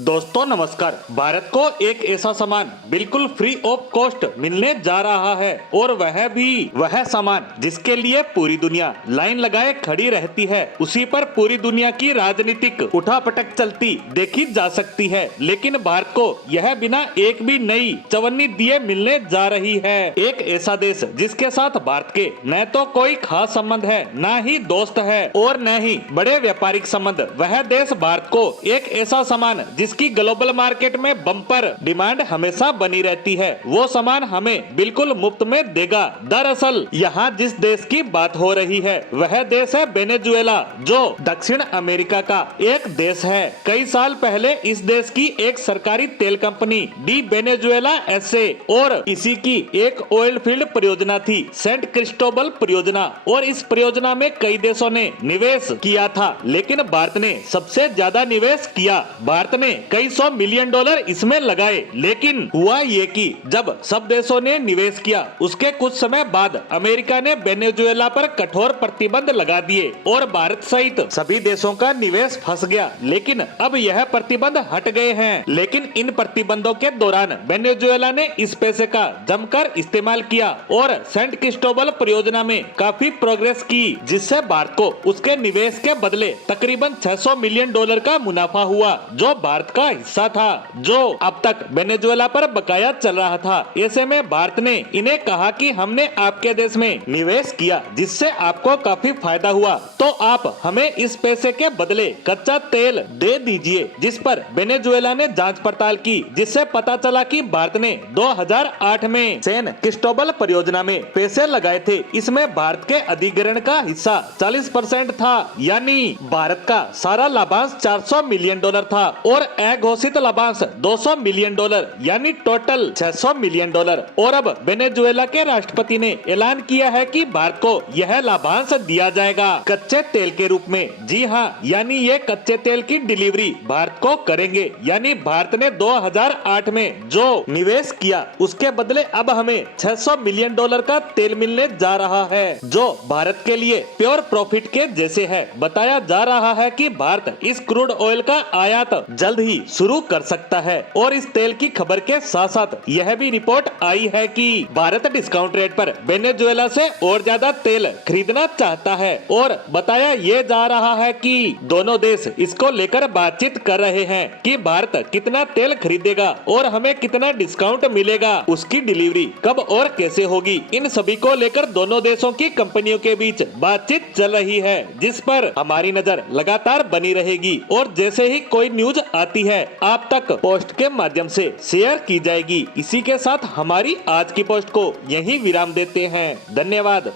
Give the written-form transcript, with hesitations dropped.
दोस्तों नमस्कार। भारत को एक ऐसा सामान बिल्कुल फ्री ऑफ कॉस्ट मिलने जा रहा है और वह सामान जिसके लिए पूरी दुनिया लाइन लगाए खड़ी रहती है, उसी पर पूरी दुनिया की राजनीतिक उठापटक चलती देखी जा सकती है। लेकिन भारत को यह बिना एक भी नई चवन्नी दिए मिलने जा रही है। एक ऐसा देश जिसके साथ भारत के न तो कोई खास संबंध है, न ही दोस्त है और न ही बड़े व्यापारिक संबंध। वह देश भारत को एक ऐसा सामान जिसकी ग्लोबल मार्केट में बम्पर डिमांड हमेशा बनी रहती है, वो सामान हमें बिल्कुल मुफ्त में देगा। दरअसल यहाँ जिस देश की बात हो रही है वह देश है वेनेजुएला, जो दक्षिण अमेरिका का एक देश है। कई साल पहले इस देश की एक सरकारी तेल कंपनी डी वेनेजुएला एसए और इसी की एक ऑयल फील्ड परियोजना थी, सेंट क्रिस्टोबल परियोजना, और इस परियोजना में कई देशों ने निवेश किया था, लेकिन भारत ने सबसे ज्यादा निवेश किया। भारत ने कई $100 मिलियन इसमें लगाए। लेकिन हुआ ये कि जब सब देशों ने निवेश किया, उसके कुछ समय बाद अमेरिका ने वेनेजुएला पर कठोर प्रतिबंध लगा दिए और भारत सहित सभी देशों का निवेश फंस गया। लेकिन अब यह प्रतिबंध हट गए हैं। लेकिन इन प्रतिबंधों के दौरान वेनेजुएला ने इस पैसे का जमकर इस्तेमाल किया और सेंट क्रिस्टोबल परियोजना में काफी प्रोग्रेस की, जिससे भारत को उसके निवेश के बदले तकरीबन $600 मिलियन का मुनाफा हुआ, जो भारत का हिस्सा था, जो अब तक वेनेजुएला पर बकाया चल रहा था। ऐसे में भारत ने इन्हें कहा कि हमने आपके देश में निवेश किया जिससे आपको काफी फायदा हुआ, तो आप हमें इस पैसे के बदले कच्चा तेल दे दीजिए। जिस पर वेनेजुएला ने जांच पड़ताल की, जिससे पता चला कि भारत ने 2008 में सेंट क्रिस्टोबल परियोजना में पैसे लगाए थे। इसमें भारत के अधिग्रहण का हिस्सा 40% था, यानी भारत का सारा लाभांश $400 मिलियन था और अघोषित लाभांश $200 मिलियन, यानी टोटल $600 मिलियन। और अब वेनेजुएला के राष्ट्रपति ने ऐलान किया है कि भारत को यह लाभांश दिया जाएगा कच्चे तेल के रूप में। जी हाँ, यानी ये कच्चे तेल की डिलीवरी भारत को करेंगे। यानी भारत ने 2008 में जो निवेश किया उसके बदले अब हमें $600 मिलियन का तेल मिलने जा रहा है, जो भारत के लिए प्योर प्रॉफिट के जैसे है। बताया जा रहा है कि भारत इस क्रूड ऑयल का आयात जल्द ही शुरू कर सकता है। और इस तेल की खबर के साथ साथ यह भी रिपोर्ट आई है कि भारत डिस्काउंट रेट पर वेनेजुएला से और ज्यादा तेल खरीदना चाहता है। और बताया ये जा रहा है कि दोनों देश इसको लेकर बातचीत कर रहे हैं कि भारत कितना तेल खरीदेगा और हमें कितना डिस्काउंट मिलेगा, उसकी डिलीवरी कब और कैसे होगी। इन सभी को लेकर दोनों देशों की कंपनियों के बीच बातचीत चल रही है, जिस पर हमारी नजर लगातार बनी रहेगी और जैसे ही कोई न्यूज आती है आप तक पोस्ट के माध्यम से शेयर की जाएगी। इसी के साथ हमारी आज की पोस्ट को यहीं विराम देते हैं। धन्यवाद।